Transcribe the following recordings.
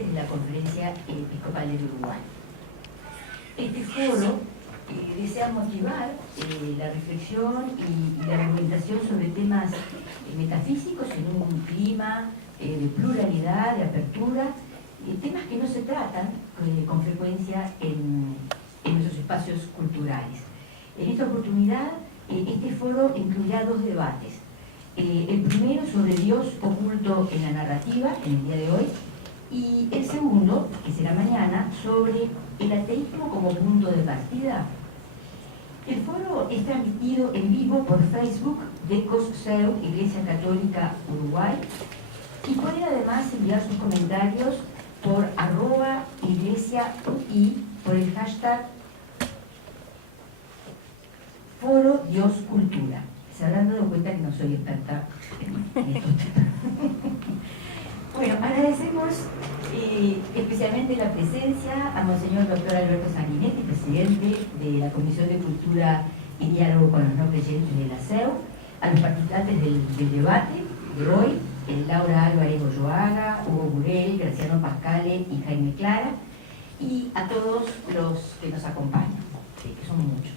presidentes de la Conferencia Episcopal del Uruguay. Este foro desea motivar la reflexión y la argumentación sobre temas metafísicos en un clima de pluralidad, de apertura, temas que no se tratan con frecuencia en nuestros espacios culturales. En esta oportunidad, este foro incluirá dos debates. El primero sobre Dios oculto en la narrativa, en el día de hoy, y el segundo, que será mañana, sobre el ateísmo como punto de partida. El foro es transmitido en vivo por Facebook de COSSEU, Iglesia Católica Uruguay, y pueden además enviar sus comentarios por @iglesiaui, por el hashtag Foro Dios Cultura. Se habrán dado cuenta que no soy experta en estos temas. Bueno, agradecemos especialmente la presencia a Monseñor Dr. Alberto Sanguinetti, presidente de la Comisión de Cultura y Diálogo con los No Creyentes de la CEU, a los participantes del debate de hoy, Laura Álvarez Olloaga, Hugo Burel, Graciano Pascale y Jaime Clara, y a todos los que nos acompañan, que son muchos.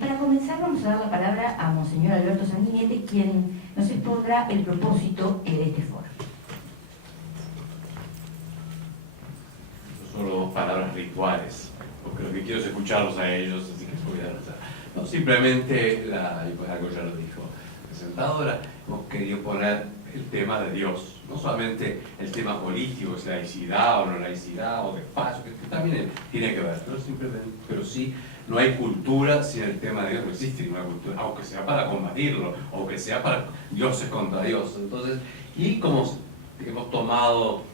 Para comenzar vamos a dar la palabra a Monseñor Alberto Sanguinetti, quien nos expondrá el propósito de este foro. Solo palabras rituales, porque lo que quiero es escucharlos a ellos, así que voy a rezar. No, simplemente, algo ya lo dijo la presentadora, hemos querido poner el tema de Dios, no solamente el tema político, es laicidad o no laicidad, o de espacio, que también tiene que ver, pero sí, no hay cultura sin el tema de Dios, no existe ninguna cultura, aunque sea para combatirlo, o que sea para dioses contra Dios. Entonces, y como hemos tomado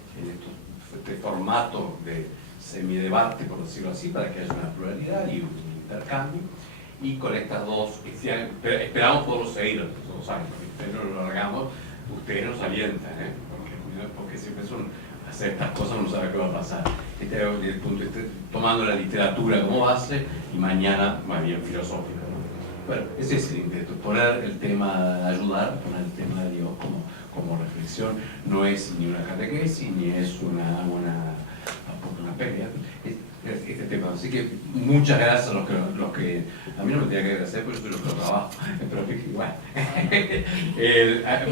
este formato de semidebate, por decirlo así, para que haya una pluralidad y un intercambio, y con estas dos, esperamos poderlo seguir los 2 años, ustedes no lo largamos, ustedes nos alientan, porque siempre hacer estas cosas no sabe qué va a pasar. Tomando la literatura como base y mañana más bien filosófico, ¿no? Bueno, ese es el intento, poner el tema, ayudar, poner el tema de Dios como reflexión. No es ni una catequesis ni es una pelea, este tema. Así que muchas gracias a los que a mí no me tenía que agradecer porque yo soy los que lo trabajo, pero igual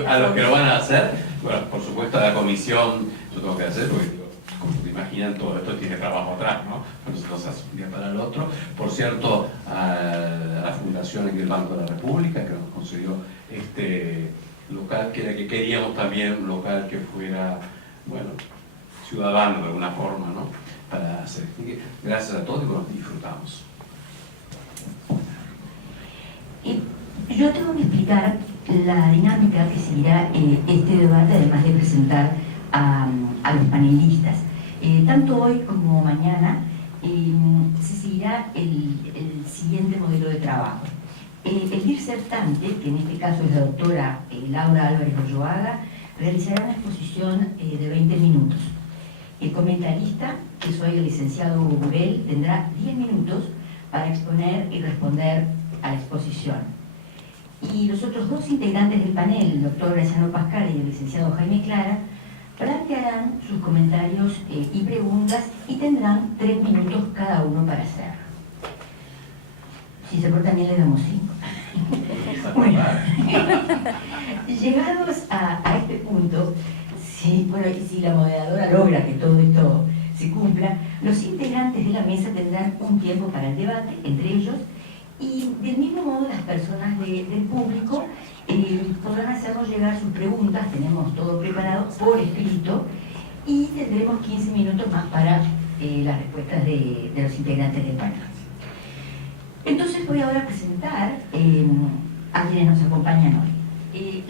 a los que lo van a hacer, bueno, por supuesto a la comisión yo tengo que hacer porque como te imaginan, todo esto tiene trabajo atrás, ¿no? Nosotros hacemos un día para el otro. Por cierto, a la Fundación en el Banco de la República, que nos concedió este local, que era que queríamos también un local que fuera, bueno, ciudadano de alguna forma, ¿no? Para hacer. Gracias a todos y bueno, disfrutamos. Yo tengo que explicar la dinámica que seguirá este debate, además de presentar a los panelistas. Tanto hoy como mañana se seguirá el siguiente modelo de trabajo. El disertante, que en este caso es la doctora Laura Álvarez Olloaga, realizará una exposición de 20 minutos. El comentarista, que soy el licenciado Hugo Burel, tendrá 10 minutos para exponer y responder a la exposición. Y los otros 2 integrantes del panel, el doctor Graciano Pascal y el licenciado Jaime Clara, plantearán sus comentarios y preguntas y tendrán 3 minutos cada uno para hacerlo. Si se portan bien, le damos 5. Bueno, llegados a este punto, si la moderadora logra que todo esto se cumpla, los integrantes de la mesa tendrán un tiempo para el debate entre ellos y del mismo modo las personas del público podrán hacernos llegar sus preguntas, tenemos todo preparado por escrito y tendremos 15 minutos más para las respuestas de los integrantes del panel. Entonces voy ahora a presentar a quienes nos acompañan hoy.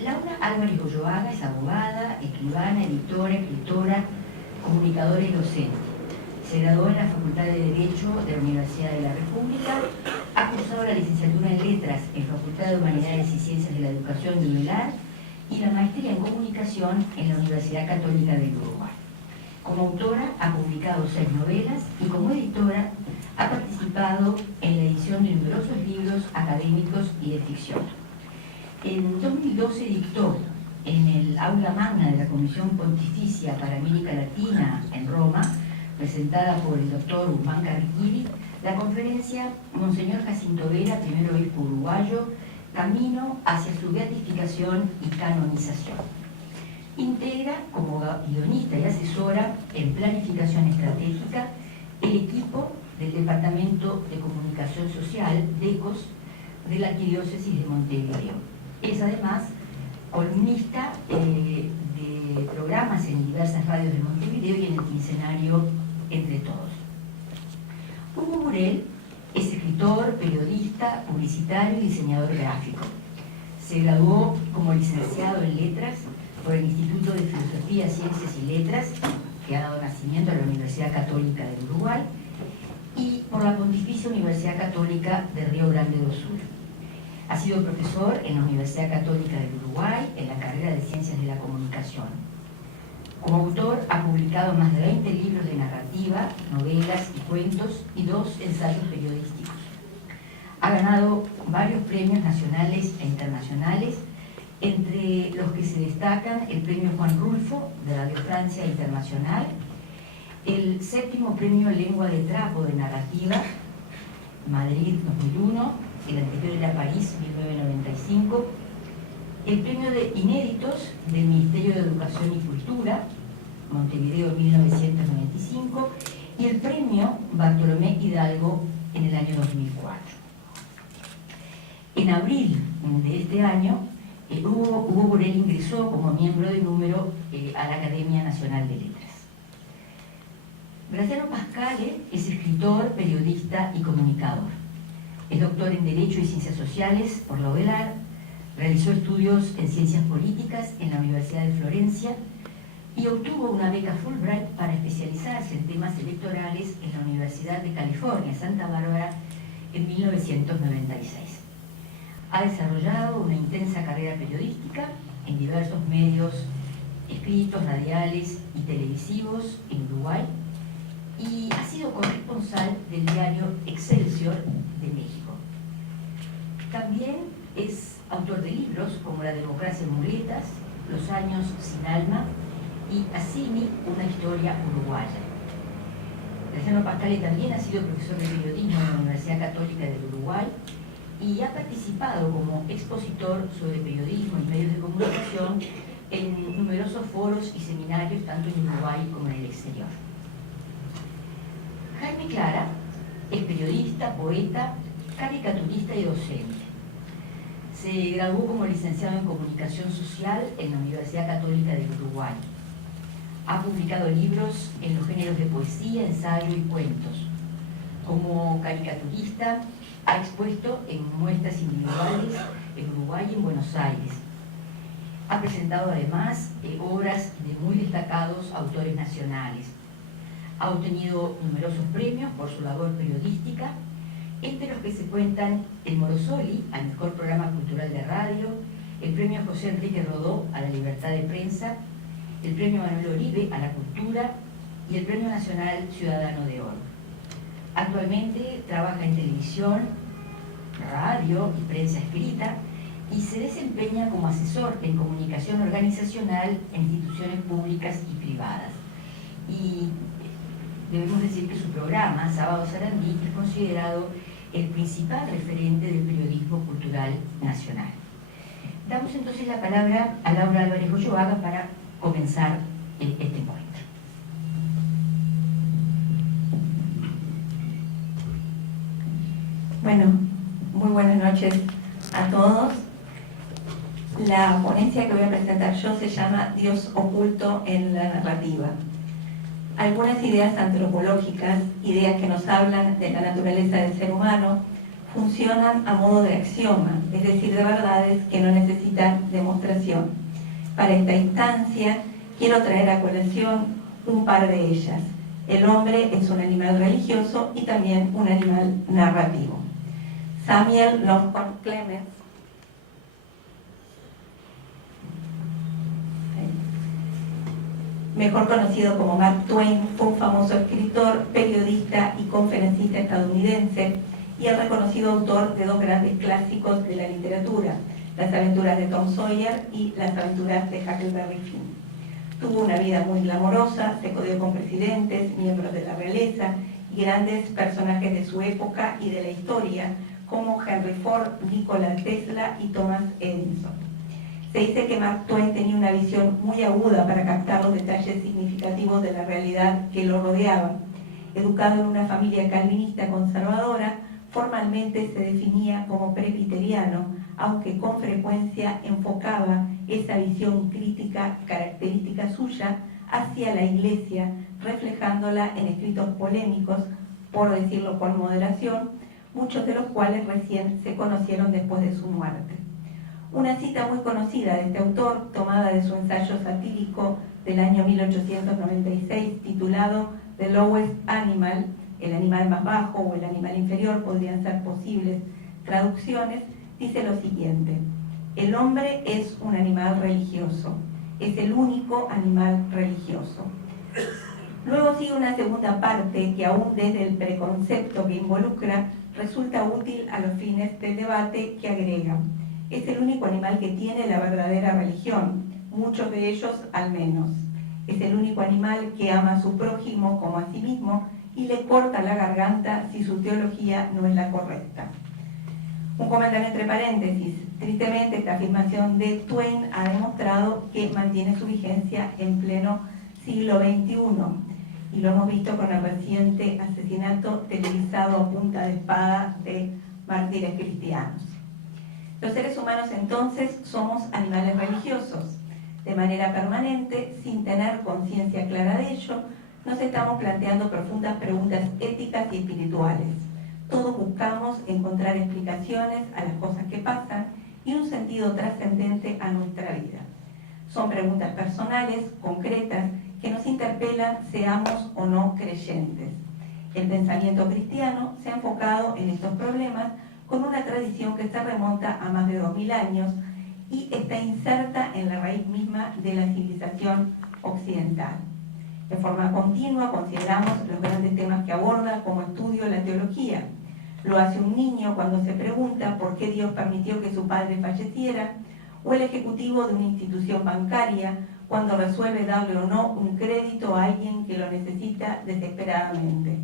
Laura Álvarez Olloaga es abogada, escribana, editora, escritora, comunicadora y docente. Se graduó en la Facultad de Derecho de la Universidad de la República, ha cursado la licenciatura en Letras en Facultad de Humanidades y Ciencias de la Educación de UNELAR y la maestría en Comunicación en la Universidad Católica del Uruguay. Como autora ha publicado 6 novelas y como editora ha participado en la edición de numerosos libros académicos y de ficción. En 2012 dictó en el aula magna de la Comisión Pontificia para América Latina en Roma, presentada por el doctor Guzmán Carriquiri, la conferencia Monseñor Jacinto Vera, primer obispo uruguayo, camino hacia su beatificación y canonización. Integra como guionista y asesora en planificación estratégica el equipo del Departamento de Comunicación Social, DECOS, de la Arquidiócesis de Montevideo. Es además columnista de programas en diversas radios de Montevideo y en el quincenario Entre Todos. Hugo Burell es escritor, periodista, publicitario y diseñador gráfico. Se graduó como licenciado en Letras por el Instituto de Filosofía, Ciencias y Letras, que ha dado nacimiento a la Universidad Católica del Uruguay, y por la Pontificia Universidad Católica de Río Grande do Sul. Ha sido profesor en la Universidad Católica del Uruguay en la carrera de Ciencias de la Comunicación. Como autor ha publicado más de 20 libros de narrativa, novelas y cuentos y 2 ensayos periodísticos. Ha ganado varios premios nacionales e internacionales, entre los que se destacan el Premio Juan Rulfo de Radio Francia Internacional, el 7º Premio Lengua de Trapo de Narrativa, Madrid 2001, el anterior era París 1995, el Premio de Inéditos del Ministerio de Educación y Cultura, Montevideo 1995, y el Premio Bartolomé Hidalgo en el año 2004. En abril de este año, Hugo Burell ingresó como miembro de número a la Academia Nacional de Letras. Graciano Pascale es escritor, periodista y comunicador. Es doctor en Derecho y Ciencias Sociales por la UDELAR, realizó estudios en Ciencias Políticas en la Universidad de Florencia y obtuvo una beca Fulbright para especializarse en temas electorales en la Universidad de California, Santa Bárbara, en 1996. Ha desarrollado una intensa carrera periodística en diversos medios escritos, radiales y televisivos en Uruguay y ha sido corresponsal del diario Excelsior de México. También es autor de libros como La democracia en muletas, Los años sin alma y Assini, una historia uruguaya. Graciano Pascale también ha sido profesor de periodismo en la Universidad Católica del Uruguay y ha participado como expositor sobre periodismo y medios de comunicación en numerosos foros y seminarios tanto en Uruguay como en el exterior. Jaime Clara es periodista, poeta, caricaturista y docente. Se graduó como licenciado en Comunicación Social en la Universidad Católica del Uruguay. Ha publicado libros en los géneros de poesía, ensayo y cuentos. Como caricaturista, ha expuesto en muestras individuales en Uruguay y en Buenos Aires. Ha presentado además obras de muy destacados autores nacionales. Ha obtenido numerosos premios por su labor periodística, entre los que se cuentan el Morosoli al mejor programa cultural de radio, el premio José Enrique Rodó a la libertad de prensa, el premio Manuel Oribe a la cultura y el premio nacional Ciudadano de Oro. Actualmente trabaja en televisión, radio y prensa escrita y se desempeña como asesor en comunicación organizacional en instituciones públicas y privadas. Y debemos decir que su programa, Sábado Sarandí, es considerado el principal referente del periodismo cultural nacional. Damos entonces la palabra a Laura Álvarez Goyoaga para comenzar este encuentro. Bueno, muy buenas noches a todos. La ponencia que voy a presentar yo se llama Dios oculto en la narrativa. Algunas ideas antropológicas, ideas que nos hablan de la naturaleza del ser humano, funcionan a modo de axioma, es decir, de verdades que no necesitan demostración. Para esta instancia, quiero traer a colación un par de ellas. El hombre es un animal religioso y también un animal narrativo. Samuel Longhorn Clemens mejor conocido como Mark Twain, fue un famoso escritor, periodista y conferencista estadounidense y el reconocido autor de dos grandes clásicos de la literatura, Las aventuras de Tom Sawyer y Las aventuras de Huckleberry Finn. Tuvo una vida muy glamorosa, se codió con presidentes, miembros de la realeza y grandes personajes de su época y de la historia, como Henry Ford, Nikola Tesla y Thomas Edison. Se dice que Mark Twain tenía una visión muy aguda para captar los detalles significativos de la realidad que lo rodeaba. Educado en una familia calvinista conservadora, formalmente se definía como presbiteriano, aunque con frecuencia enfocaba esa visión crítica característica suya hacia la Iglesia, reflejándola en escritos polémicos, por decirlo con moderación, muchos de los cuales recién se conocieron después de su muerte. Una cita muy conocida de este autor, tomada de su ensayo satírico del año 1896, titulado The Lowest Animal, el animal más bajo o el animal inferior, podrían ser posibles traducciones, dice lo siguiente: el hombre es un animal religioso, es el único animal religioso. Luego sigue una segunda parte que aún desde el preconcepto que involucra resulta útil a los fines del debate, que agrega: es el único animal que tiene la verdadera religión, muchos de ellos al menos. Es el único animal que ama a su prójimo como a sí mismo y le corta la garganta si su teología no es la correcta. Un comentario entre paréntesis: tristemente esta afirmación de Twain ha demostrado que mantiene su vigencia en pleno siglo XXI, y lo hemos visto con el reciente asesinato televisado a punta de espada de mártires cristianos. Los seres humanos entonces somos animales religiosos. De manera permanente, sin tener conciencia clara de ello, nos estamos planteando profundas preguntas éticas y espirituales. Todos buscamos encontrar explicaciones a las cosas que pasan y un sentido trascendente a nuestra vida. Son preguntas personales, concretas, que nos interpelan, seamos o no creyentes. El pensamiento cristiano se ha enfocado en estos problemas con una tradición que se remonta a más de 2000 años y está inserta en la raíz misma de la civilización occidental. De forma continua consideramos los grandes temas que aborda como estudio la teología. Lo hace un niño cuando se pregunta por qué Dios permitió que su padre falleciera, o el ejecutivo de una institución bancaria cuando resuelve darle o no un crédito a alguien que lo necesita desesperadamente.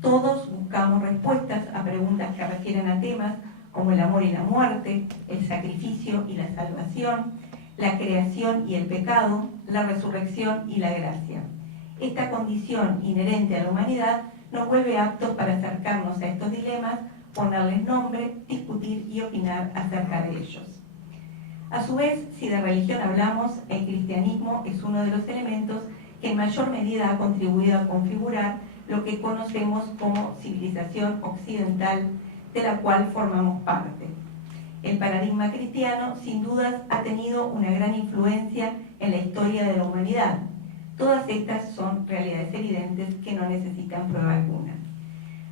Todos buscamos respuestas a preguntas que refieren a temas como el amor y la muerte, el sacrificio y la salvación, la creación y el pecado, la resurrección y la gracia. Esta condición inherente a la humanidad nos vuelve aptos para acercarnos a estos dilemas, ponerles nombre, discutir y opinar acerca de ellos. A su vez, si de religión hablamos, el cristianismo es uno de los elementos que en mayor medida ha contribuido a configurar lo que conocemos como civilización occidental, de la cual formamos parte. El paradigma cristiano, sin dudas, ha tenido una gran influencia en la historia de la humanidad. Todas estas son realidades evidentes que no necesitan prueba alguna.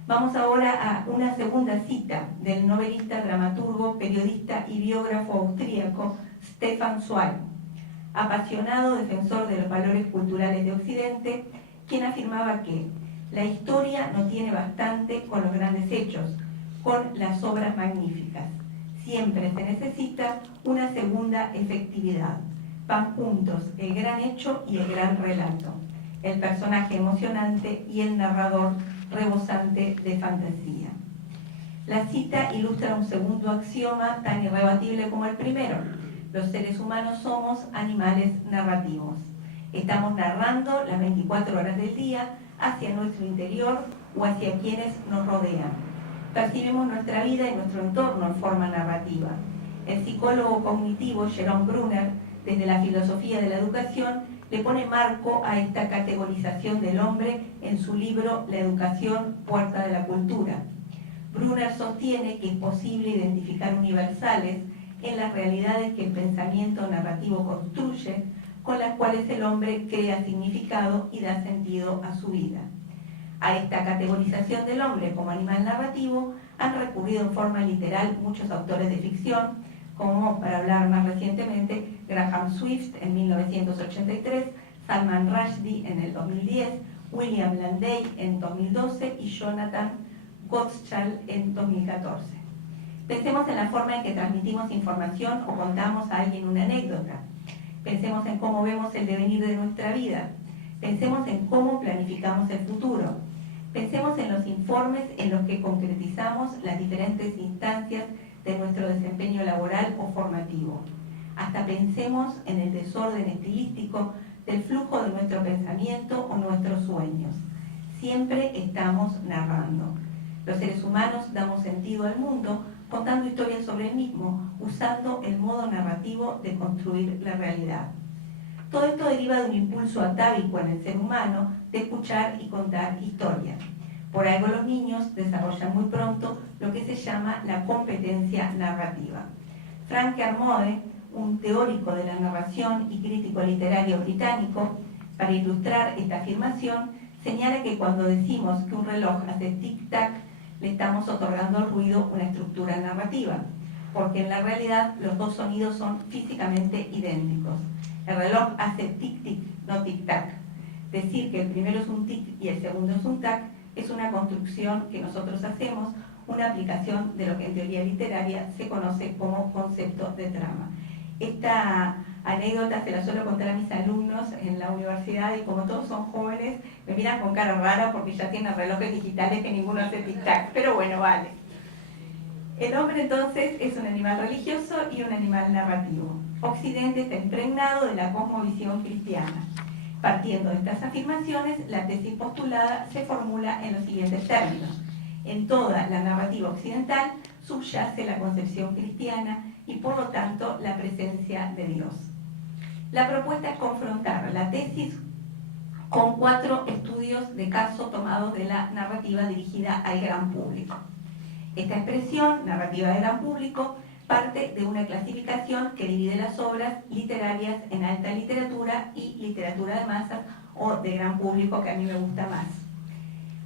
Vamos ahora a una segunda cita del novelista, dramaturgo, periodista y biógrafo austríaco Stefan Zweig, apasionado defensor de los valores culturales de Occidente, quien afirmaba que la historia no tiene bastante con los grandes hechos, con las obras magníficas. Siempre se necesita una segunda efectividad. Van juntos el gran hecho y el gran relato, el personaje emocionante y el narrador rebosante de fantasía. La cita ilustra un segundo axioma tan irrebatible como el primero: los seres humanos somos animales narrativos. Estamos narrando las 24 horas del día hacia nuestro interior o hacia quienes nos rodean. Percibimos nuestra vida y nuestro entorno en forma narrativa. El psicólogo cognitivo Jerome Bruner, desde la filosofía de la educación, le pone marco a esta categorización del hombre en su libro La educación, puerta de la cultura. Bruner sostiene que es posible identificar universales en las realidades que el pensamiento narrativo construye, con las cuales el hombre crea significado y da sentido a su vida. A esta categorización del hombre como animal narrativo han recurrido en forma literal muchos autores de ficción, como, para hablar más recientemente, Graham Swift en 1983, Salman Rushdie en el 2010, William Landay en 2012 y Jonathan Gottschall en 2014. Pensemos en la forma en que transmitimos información o contamos a alguien una anécdota. Pensemos en cómo vemos el devenir de nuestra vida. Pensemos en cómo planificamos el futuro. Pensemos en los informes en los que concretizamos las diferentes instancias de nuestro desempeño laboral o formativo. Hasta pensemos en el desorden estilístico del flujo de nuestro pensamiento o nuestros sueños. Siempre estamos narrando. Los seres humanos damos sentido al mundo contando historias sobre el mismo, usando el modo narrativo de construir la realidad. Todo esto deriva de un impulso atávico en el ser humano de escuchar y contar historias. Por algo los niños desarrollan muy pronto lo que se llama la competencia narrativa. Frank Kermode, un teórico de la narración y crítico literario británico, para ilustrar esta afirmación, señala que cuando decimos que un reloj hace tic-tac, le estamos otorgando al ruido una estructura narrativa, porque en la realidad los dos sonidos son físicamente idénticos. El reloj hace tic-tic, no tic-tac. Decir que el primero es un tic y el segundo es un tac es una construcción que nosotros hacemos, una aplicación de lo que en teoría literaria se conoce como concepto de trama. Esta anécdota se la suelo contar a mis alumnos en la universidad y como todos son jóvenes, me miran con cara rara porque ya tienen relojes digitales que ninguno hace tic-tac, pero bueno, vale. El hombre entonces es un animal religioso y un animal narrativo. Occidente está impregnado de la cosmovisión cristiana. Partiendo de estas afirmaciones, la tesis postulada se formula en los siguientes términos. En toda la narrativa occidental subyace la concepción cristiana y por lo tanto la presencia de Dios. La propuesta es confrontar la tesis con 4 estudios de caso tomados de la narrativa dirigida al gran público. Esta expresión, narrativa de gran público, parte de una clasificación que divide las obras literarias en alta literatura y literatura de masas o de gran público, que a mí me gusta más.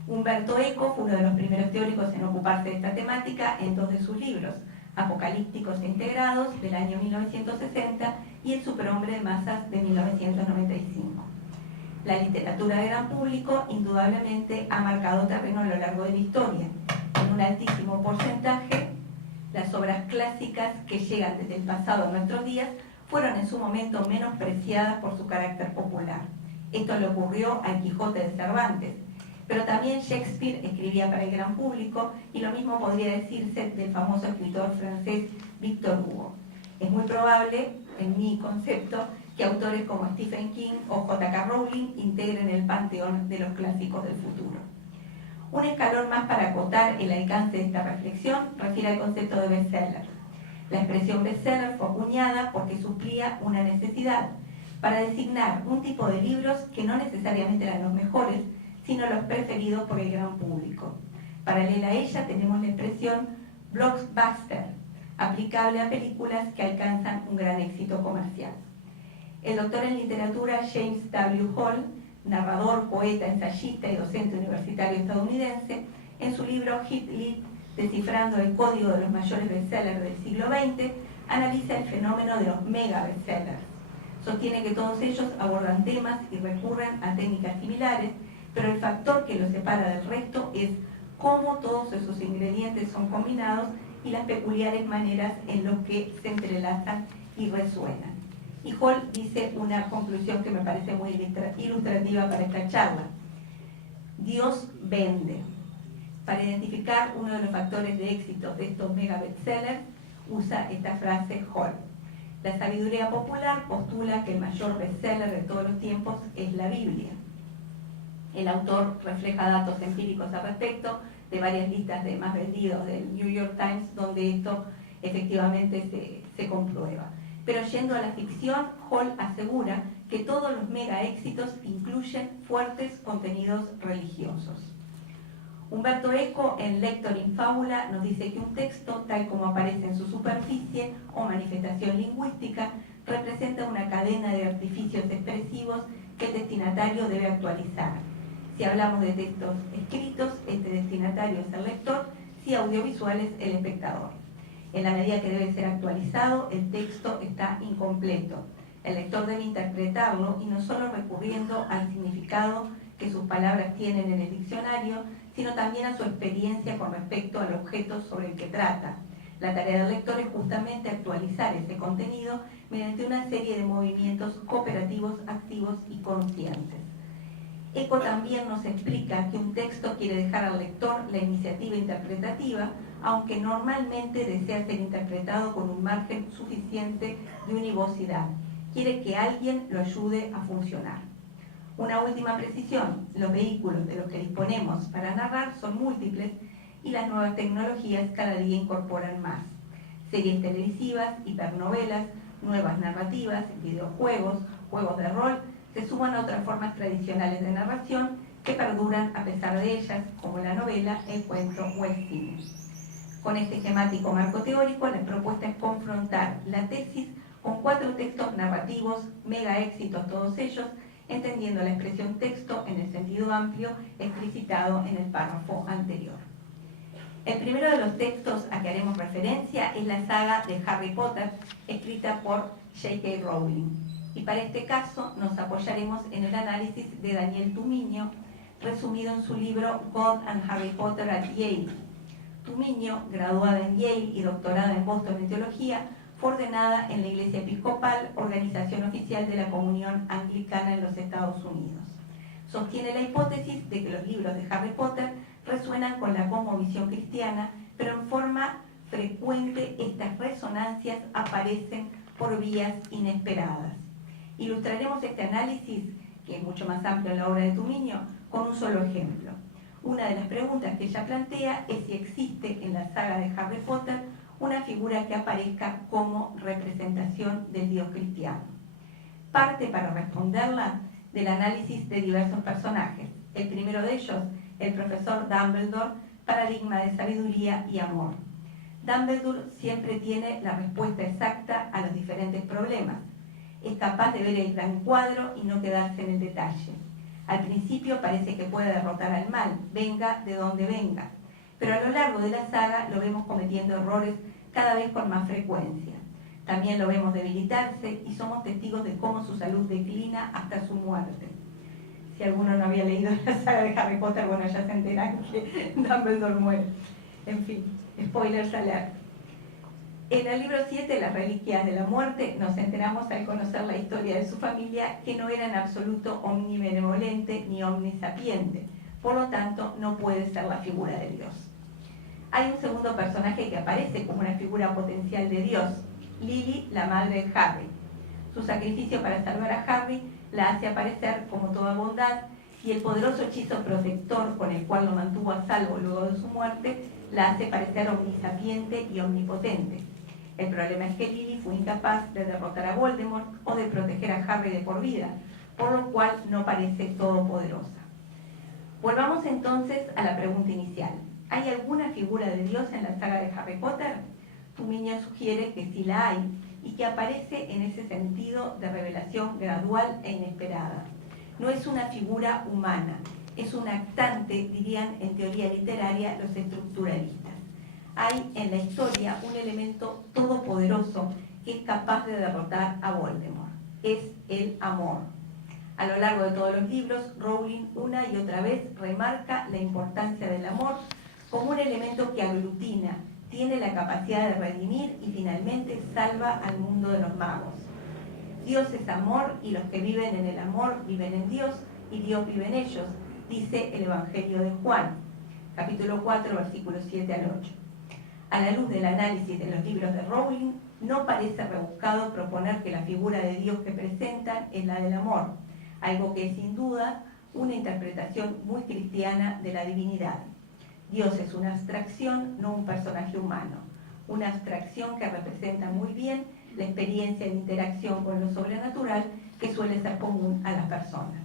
Humberto Eco fue uno de los primeros teóricos en ocuparse de esta temática en 2 de sus libros, Apocalípticos e Integrados, del año 1960, y El superhombre de masas, de 1995. La literatura de gran público indudablemente ha marcado terreno a lo largo de la historia. En un altísimo porcentaje, las obras clásicas que llegan desde el pasado a nuestros días fueron en su momento menospreciadas por su carácter popular. Esto le ocurrió al Quijote de Cervantes, pero también Shakespeare escribía para el gran público y lo mismo podría decirse del famoso escritor francés Victor Hugo. Es muy probable, en mi concepto, que autores como Stephen King o J.K. Rowling integren el panteón de los clásicos del futuro. Un escalón más para acotar el alcance de esta reflexión refiere al concepto de bestseller. La expresión bestseller fue acuñada porque suplía una necesidad para designar un tipo de libros que no necesariamente eran los mejores, sino los preferidos por el gran público. Paralela a ella tenemos la expresión blockbuster, aplicable a películas que alcanzan un gran éxito comercial. El doctor en literatura James W. Hall, narrador, poeta, ensayista y docente universitario estadounidense, en su libro Hit Lit, Descifrando el código de los mayores bestsellers del siglo XX, analiza el fenómeno de los mega bestsellers. Sostiene que todos ellos abordan temas y recurren a técnicas similares, pero el factor que los separa del resto es cómo todos esos ingredientes son combinados y las peculiares maneras en las que se entrelazan y resuenan. Y Hall dice una conclusión que me parece muy ilustrativa para esta charla. Dios vende. Para identificar uno de los factores de éxito de estos mega bestsellers, usa esta frase Hall. La sabiduría popular postula que el mayor bestseller de todos los tiempos es la Biblia. El autor refleja datos empíricos al respecto de varias listas de más vendidos del New York Times, donde esto efectivamente se comprueba. Pero yendo a la ficción, Hall asegura que todos los mega éxitos incluyen fuertes contenidos religiosos. Humberto Eco, en Lector in Fábula, nos dice que un texto, tal como aparece en su superficie o manifestación lingüística, representa una cadena de artificios expresivos que el destinatario debe actualizar. Si hablamos de textos escritos, este destinatario es el lector; si audiovisuales, el espectador. En la medida que debe ser actualizado, el texto está incompleto. El lector debe interpretarlo y no solo recurriendo al significado que sus palabras tienen en el diccionario, sino también a su experiencia con respecto al objeto sobre el que trata. La tarea del lector es justamente actualizar ese contenido mediante una serie de movimientos cooperativos, activos y conscientes. Eco también nos explica que un texto quiere dejar al lector la iniciativa interpretativa, aunque normalmente desea ser interpretado con un margen suficiente de univocidad. Quiere que alguien lo ayude a funcionar. Una última precisión: los vehículos de los que disponemos para narrar son múltiples y las nuevas tecnologías cada día incorporan más. Series televisivas, hipernovelas, nuevas narrativas, videojuegos, juegos de rol, se suman a otras formas tradicionales de narración que perduran a pesar de ellas, como la novela, el cuento o el cine. Con este esquemático marco teórico, la propuesta es confrontar la tesis con 4 textos narrativos, mega éxitos todos ellos, entendiendo la expresión texto en el sentido amplio explicitado en el párrafo anterior. El primero de los textos a que haremos referencia es la saga de Harry Potter, escrita por J.K. Rowling. Y para este caso nos apoyaremos en el análisis de Daniel Tuminio, resumido en su libro God and Harry Potter at Yale. Tuminio, graduada en Yale y doctorada en Boston en teología, fue ordenada en la Iglesia Episcopal, organización oficial de la Comunión Anglicana en los Estados Unidos. Sostiene la hipótesis de que los libros de Harry Potter resuenan con la cosmovisión cristiana, pero en forma frecuente estas resonancias aparecen por vías inesperadas. Ilustraremos este análisis, que es mucho más amplio en la obra de Tuminio, con un solo ejemplo. Una de las preguntas que ella plantea es si existe en la saga de Harry Potter una figura que aparezca como representación del Dios cristiano. Parte para responderla del análisis de diversos personajes. El primero de ellos, el profesor Dumbledore, paradigma de sabiduría y amor. Dumbledore siempre tiene la respuesta exacta a los diferentes problemas. Es capaz de ver el gran cuadro y no quedarse en el detalle. Al principio parece que puede derrotar al mal, venga de donde venga, pero a lo largo de la saga lo vemos cometiendo errores cada vez con más frecuencia. También lo vemos debilitarse y somos testigos de cómo su salud declina hasta su muerte. Si alguno no había leído la saga de Harry Potter, bueno, ya se enteran que Dumbledore muere. En fin, spoilers alert. En el libro 7, Las Reliquias de la Muerte, nos enteramos al conocer la historia de su familia que no era en absoluto omnibenevolente ni omnisapiente, por lo tanto no puede ser la figura de Dios. Hay un segundo personaje que aparece como una figura potencial de Dios, Lily, la madre de Harry. Su sacrificio para salvar a Harry la hace aparecer como toda bondad, y el poderoso hechizo protector con el cual lo mantuvo a salvo luego de su muerte la hace parecer omnisapiente y omnipotente. El problema es que Lily fue incapaz de derrotar a Voldemort o de proteger a Harry de por vida, por lo cual no parece todopoderosa. Volvamos entonces a la pregunta inicial. ¿Hay alguna figura de Dios en la saga de Harry Potter? Tuminio sugiere que sí la hay y que aparece en ese sentido de revelación gradual e inesperada. No es una figura humana, es un actante, dirían en teoría literaria los estructuralistas. Hay en la historia un elemento todopoderoso que es capaz de derrotar a Voldemort. Es el amor. A lo largo de todos los libros, Rowling una y otra vez remarca la importancia del amor como un elemento que aglutina, tiene la capacidad de redimir y finalmente salva al mundo de los magos. Dios es amor y los que viven en el amor viven en Dios y Dios vive en ellos, dice el Evangelio de Juan, capítulo 4, versículos 7 al 8. A la luz del análisis de los libros de Rowling, no parece rebuscado proponer que la figura de Dios que presentan es la del amor, algo que es sin duda una interpretación muy cristiana de la divinidad. Dios es una abstracción, no un personaje humano, una abstracción que representa muy bien la experiencia de interacción con lo sobrenatural que suele ser común a las personas.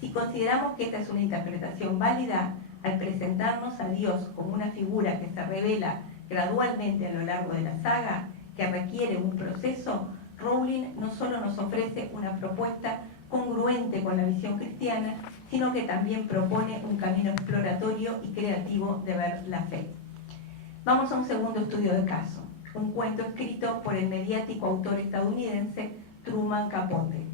Si consideramos que esta es una interpretación válida, al presentarnos a Dios como una figura que se revela gradualmente a lo largo de la saga, que requiere un proceso, Rowling no solo nos ofrece una propuesta congruente con la visión cristiana, sino que también propone un camino exploratorio y creativo de ver la fe. Vamos a un segundo estudio de caso, un cuento escrito por el mediático autor estadounidense Truman Capote.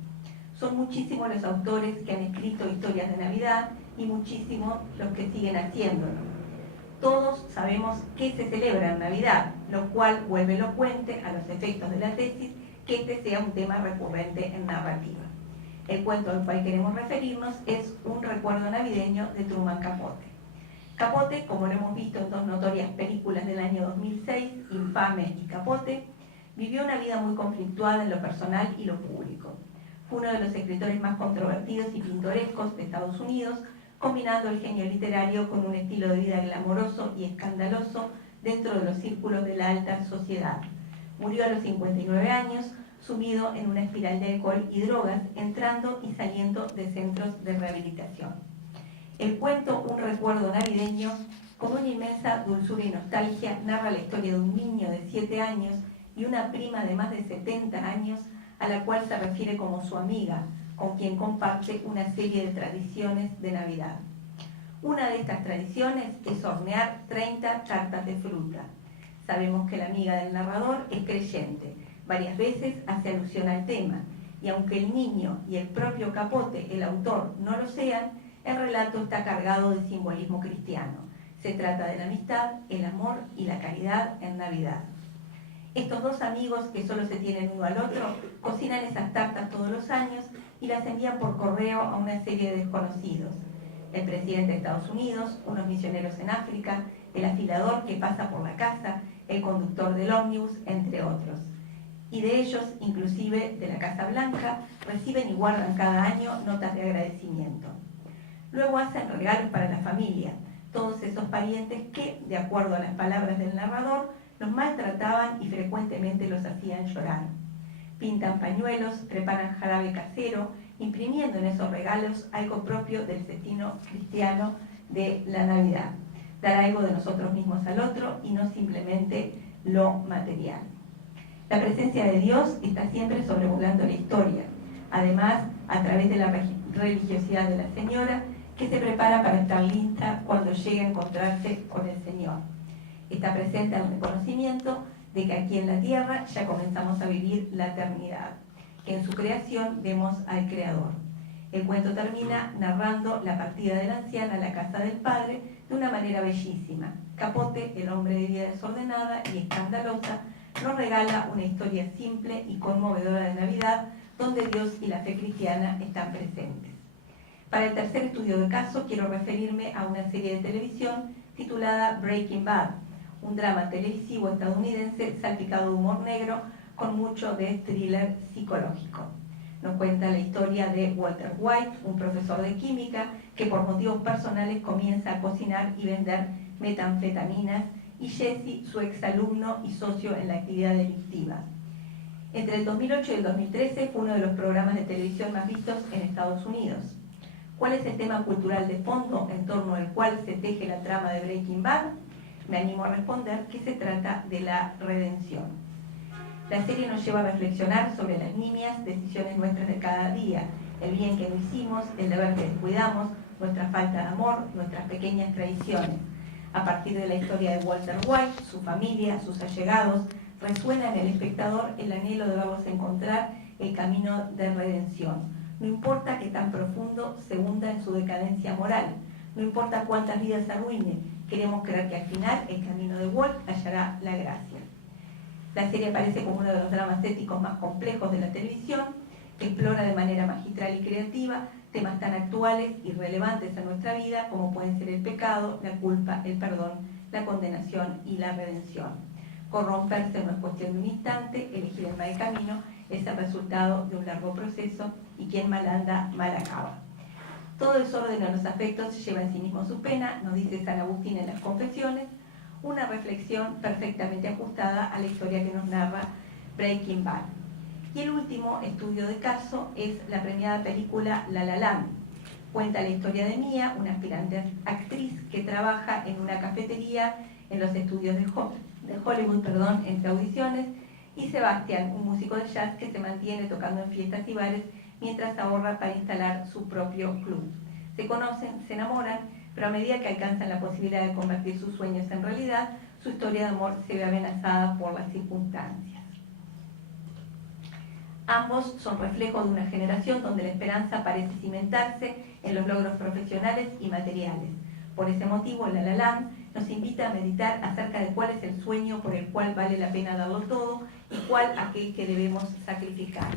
Son muchísimos los autores que han escrito historias de Navidad y muchísimos los que siguen haciéndolo. Todos sabemos que se celebra en Navidad, lo cual vuelve elocuente a los efectos de la tesis que este sea un tema recurrente en narrativa. El cuento al cual queremos referirnos es Un recuerdo navideño de Truman Capote. Capote, como lo hemos visto en dos notorias películas del año 2006, Infame y Capote, vivió una vida muy conflictuada en lo personal y lo público. Fue uno de los escritores más controvertidos y pintorescos de Estados Unidos, combinando el genio literario con un estilo de vida glamoroso y escandaloso dentro de los círculos de la alta sociedad. Murió a los 59 años, sumido en una espiral de alcohol y drogas, entrando y saliendo de centros de rehabilitación. El cuento Un recuerdo navideño, con una inmensa dulzura y nostalgia, narra la historia de un niño de 7 años y una prima de más de 70 años, a la cual se refiere como su amiga, con quien comparte una serie de tradiciones de Navidad. Una de estas tradiciones es hornear 30 tartas de fruta. Sabemos que la amiga del narrador es creyente, varias veces hace alusión al tema, y aunque el niño y el propio Capote, el autor, no lo sean, el relato está cargado de simbolismo cristiano. Se trata de la amistad, el amor y la caridad en Navidad. Estos dos amigos, que solo se tienen uno al otro, cocinan esas tartas todos los años y las envían por correo a una serie de desconocidos. El presidente de Estados Unidos, unos misioneros en África, el afilador que pasa por la casa, el conductor del ómnibus, entre otros. Y de ellos, inclusive de la Casa Blanca, reciben y guardan cada año notas de agradecimiento. Luego hacen regalos para la familia, todos esos parientes que, de acuerdo a las palabras del narrador, los maltrataban y frecuentemente los hacían llorar. Pintan pañuelos, preparan jarabe casero, imprimiendo en esos regalos algo propio del destino cristiano de la Navidad. Dar algo de nosotros mismos al otro y no simplemente lo material. La presencia de Dios está siempre sobrevolando la historia. Además, a través de la religiosidad de la señora, que se prepara para estar lista cuando llegue a encontrarse con el Señor. Está presente el reconocimiento de que aquí en la tierra ya comenzamos a vivir la eternidad, que en su creación vemos al Creador. El cuento termina narrando la partida de la anciana a la casa del padre de una manera bellísima. Capote, el hombre de vida desordenada y escandalosa, nos regala una historia simple y conmovedora de Navidad, donde Dios y la fe cristiana están presentes. Para el tercer estudio de caso quiero referirme a una serie de televisión titulada Breaking Bad, un drama televisivo estadounidense salpicado de humor negro con mucho de thriller psicológico. Nos cuenta la historia de Walter White, un profesor de química que por motivos personales comienza a cocinar y vender metanfetaminas, y Jesse, su exalumno y socio en la actividad delictiva. Entre el 2008 y el 2013 fue uno de los programas de televisión más vistos en Estados Unidos. ¿Cuál es el tema cultural de fondo en torno al cual se teje la trama de Breaking Bad? Me animo a responder que se trata de la redención. La serie nos lleva a reflexionar sobre las nimias decisiones nuestras de cada día, el bien que no hicimos, el deber que descuidamos, nuestra falta de amor, nuestras pequeñas traiciones. A partir de la historia de Walter White, su familia, sus allegados, resuena en el espectador el anhelo de verlos encontrar el camino de redención. No importa que tan profundo se hunda en su decadencia moral, no importa cuántas vidas se arruine, queremos creer que al final el camino de Walt hallará la gracia. La serie aparece como uno de los dramas éticos más complejos de la televisión, que explora de manera magistral y creativa temas tan actuales y relevantes en nuestra vida como pueden ser el pecado, la culpa, el perdón, la condenación y la redención. Corromperse no es cuestión de un instante, elegir el mal camino es el resultado de un largo proceso y quien mal anda, mal acaba. Todo desorden en los afectos lleva en sí mismo su pena, nos dice San Agustín en las Confesiones, una reflexión perfectamente ajustada a la historia que nos narra Breaking Bad. Y el último estudio de caso es la premiada película La La Land. Cuenta la historia de Mia, una aspirante actriz que trabaja en una cafetería en los estudios de Hollywood, entre audiciones, y Sebastián, un músico de jazz que se mantiene tocando en fiestas y bares mientras ahorra para instalar su propio club. Se conocen, se enamoran, pero a medida que alcanzan la posibilidad de convertir sus sueños en realidad, su historia de amor se ve amenazada por las circunstancias. Ambos son reflejos de una generación donde la esperanza parece cimentarse en los logros profesionales y materiales. Por ese motivo, en La La Land, nos invita a meditar acerca de cuál es el sueño por el cual vale la pena darlo todo y cuál aquel que debemos sacrificar.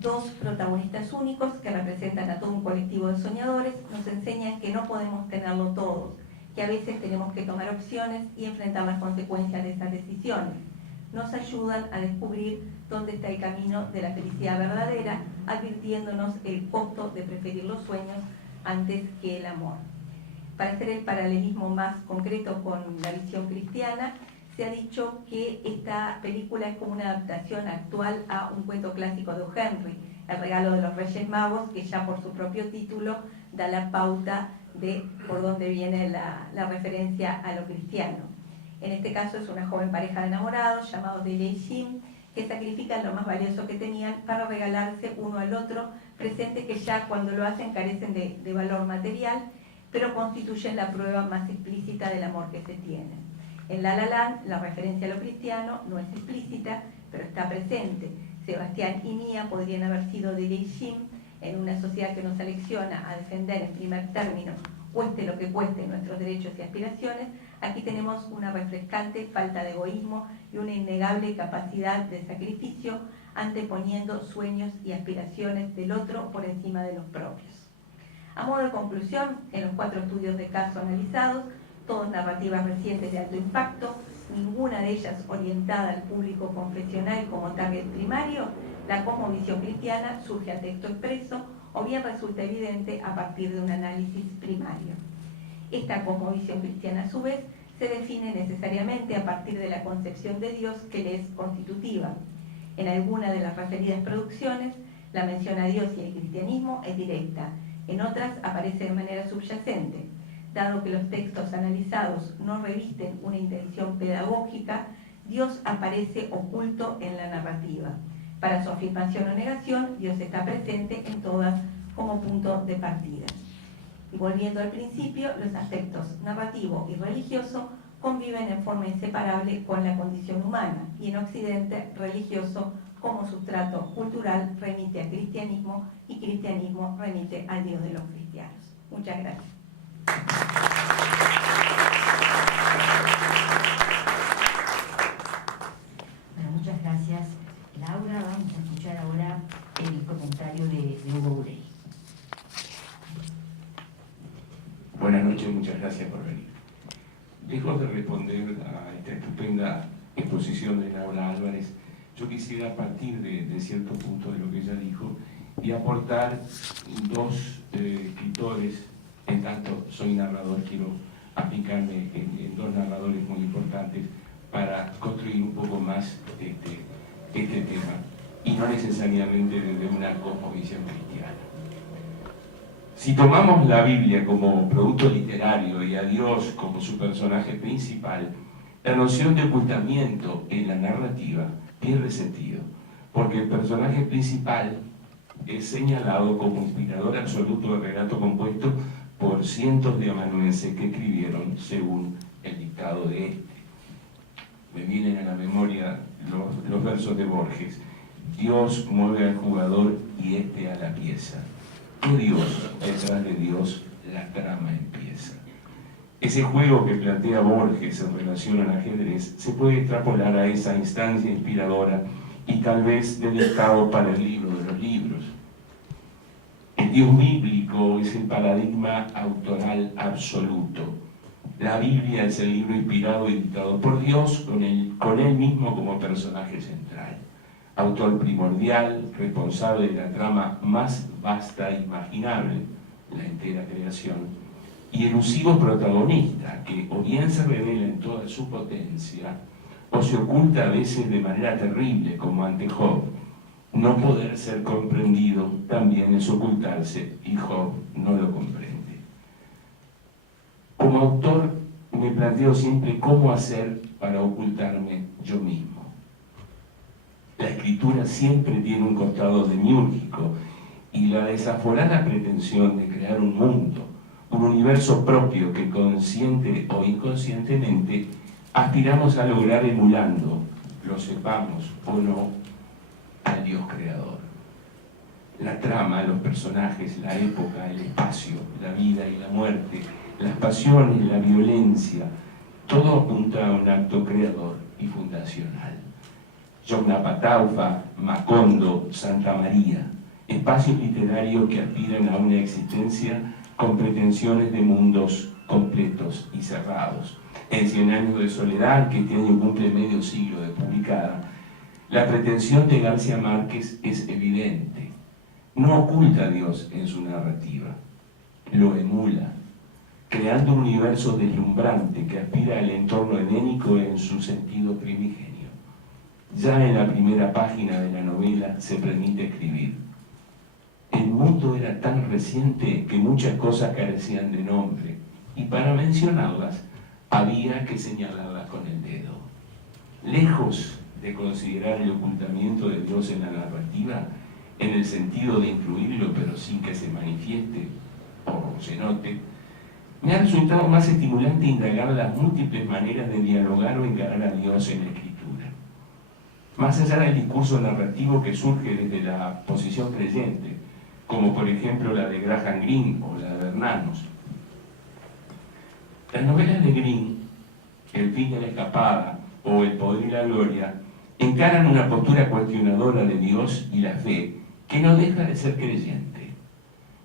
Dos protagonistas únicos que representan a todo un colectivo de soñadores nos enseñan que no podemos tenerlo todo, que a veces tenemos que tomar opciones y enfrentar las consecuencias de esas decisiones. Nos ayudan a descubrir dónde está el camino de la felicidad verdadera, advirtiéndonos el costo de preferir los sueños antes que el amor. Para hacer el paralelismo más concreto con la visión cristiana, se ha dicho que esta película es como una adaptación actual a un cuento clásico de O. Henry, El regalo de los Reyes Magos, que ya por su propio título da la pauta de por dónde viene la referencia a lo cristiano. En este caso es una joven pareja de enamorados llamados Delia y Jim, que sacrifican lo más valioso que tenían para regalarse uno al otro, presentes que ya cuando lo hacen carecen de valor material, pero constituyen la prueba más explícita del amor que se tiene. En La La Land, la referencia a lo cristiano no es explícita, pero está presente. Sebastián y Mia podrían haber sido Delia y Jim en una sociedad que nos alecciona a defender en primer término, cueste lo que cueste, nuestros derechos y aspiraciones. Aquí tenemos una refrescante falta de egoísmo y una innegable capacidad de sacrificio, anteponiendo sueños y aspiraciones del otro por encima de los propios. A modo de conclusión, en los 4 estudios de caso analizados, todas narrativas recientes de alto impacto, ninguna de ellas orientada al público confesional como target primario, la cosmovisión cristiana surge a texto expreso o bien resulta evidente a partir de un análisis primario. Esta cosmovisión cristiana, a su vez, se define necesariamente a partir de la concepción de Dios que le es constitutiva. En alguna de las referidas producciones, la mención a Dios y el cristianismo es directa, en otras aparece de manera subyacente. Dado que los textos analizados no revisten una intención pedagógica, Dios aparece oculto en la narrativa. Para su afirmación o negación, Dios está presente en todas como punto de partida. Y volviendo al principio, los aspectos narrativo y religioso conviven en forma inseparable con la condición humana, y en Occidente, religioso como sustrato cultural remite al cristianismo y cristianismo remite al Dios de los cristianos. Muchas gracias. Bueno, muchas gracias, Laura. Vamos a escuchar ahora el comentario de Hugo Urey. Buenas noches, muchas gracias por venir. Lejos de responder a esta estupenda exposición de Laura Álvarez, yo quisiera partir de cierto punto de lo que ella dijo y aportar 2 escritores. En tanto soy narrador, quiero aplicarme en 2 narradores muy importantes para construir un poco más este tema, y no necesariamente desde una cosmovisión cristiana. Si tomamos la Biblia como producto literario y a Dios como su personaje principal, la noción de ocultamiento en la narrativa pierde sentido, porque el personaje principal es señalado como inspirador absoluto del relato compuesto por cientos de amanuenses que escribieron según el dictado de este. Me vienen a la memoria los versos de Borges: Dios mueve al jugador y este a la pieza. ¿Qué Dios? Detrás de Dios la trama empieza. Ese juego que plantea Borges en relación al ajedrez se puede extrapolar a esa instancia inspiradora y tal vez de dictado para el libro de los libros. El Dios bíblico es el paradigma autoral absoluto. La Biblia es el libro inspirado y dictado por Dios con él mismo como personaje central. Autor primordial, responsable de la trama más vasta e imaginable, la entera creación, y elusivo protagonista que o bien se revela en toda su potencia o se oculta a veces de manera terrible, como ante Job. No poder ser comprendido también es ocultarse, y Job no lo comprende. Como autor me planteo siempre cómo hacer para ocultarme yo mismo. La escritura siempre tiene un costado demiúrgico, y la desaforada pretensión de crear un mundo, un universo propio que consciente o inconscientemente aspiramos a lograr emulando, lo sepamos o no, al Dios creador. La trama, los personajes, la época, el espacio, la vida y la muerte, las pasiones, la violencia, todo apunta a un acto creador y fundacional. Yognapataufa, Macondo, Santa María, espacios literarios que aspiran a una existencia con pretensiones de mundos completos y cerrados. En 100 años de soledad, que este año cumple medio siglo de publicada, la pretensión de García Márquez es evidente. No oculta a Dios en su narrativa, lo emula, creando un universo deslumbrante que aspira al entorno edénico en su sentido primigenio. Ya en la primera página de la novela se permite escribir: el mundo era tan reciente que muchas cosas carecían de nombre, y para mencionarlas había que señalarlas con el dedo. Lejos de considerar el ocultamiento de Dios en la narrativa, en el sentido de incluirlo pero sin que se manifieste o se note, me ha resultado más estimulante indagar las múltiples maneras de dialogar o encarar a Dios en la escritura. Más allá del discurso narrativo que surge desde la posición creyente, como por ejemplo la de Graham Greene o la de Bernanos. Las novelas de Greene, El fin de la escapada o El poder y la gloria, encaran una postura cuestionadora de Dios y la fe que no deja de ser creyente.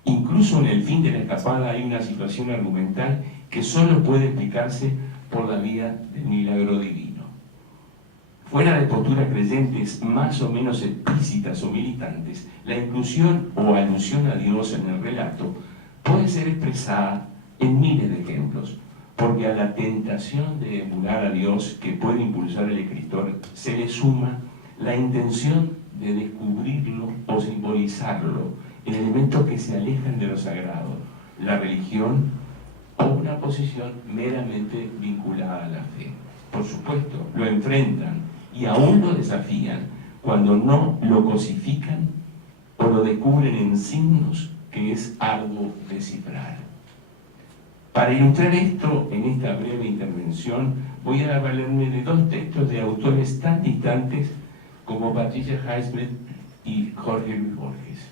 Incluso en El fin de la escapada hay una situación argumental que solo puede explicarse por la vía del milagro divino. Fuera de posturas creyentes más o menos explícitas o militantes, la inclusión o alusión a Dios en el relato puede ser expresada en miles de ejemplos, porque a la tentación de emular a Dios que puede impulsar el escritor se le suma la intención de descubrirlo o simbolizarlo en elementos que se alejan de lo sagrado, la religión o una posición meramente vinculada a la fe. Por supuesto, lo enfrentan y aún lo desafían cuando no lo cosifican o lo descubren en signos que es arduo descifrar. Para ilustrar esto, en esta breve intervención, voy a valerme de dos textos de autores tan distantes como Patricia Highsmith y Jorge Luis Borges.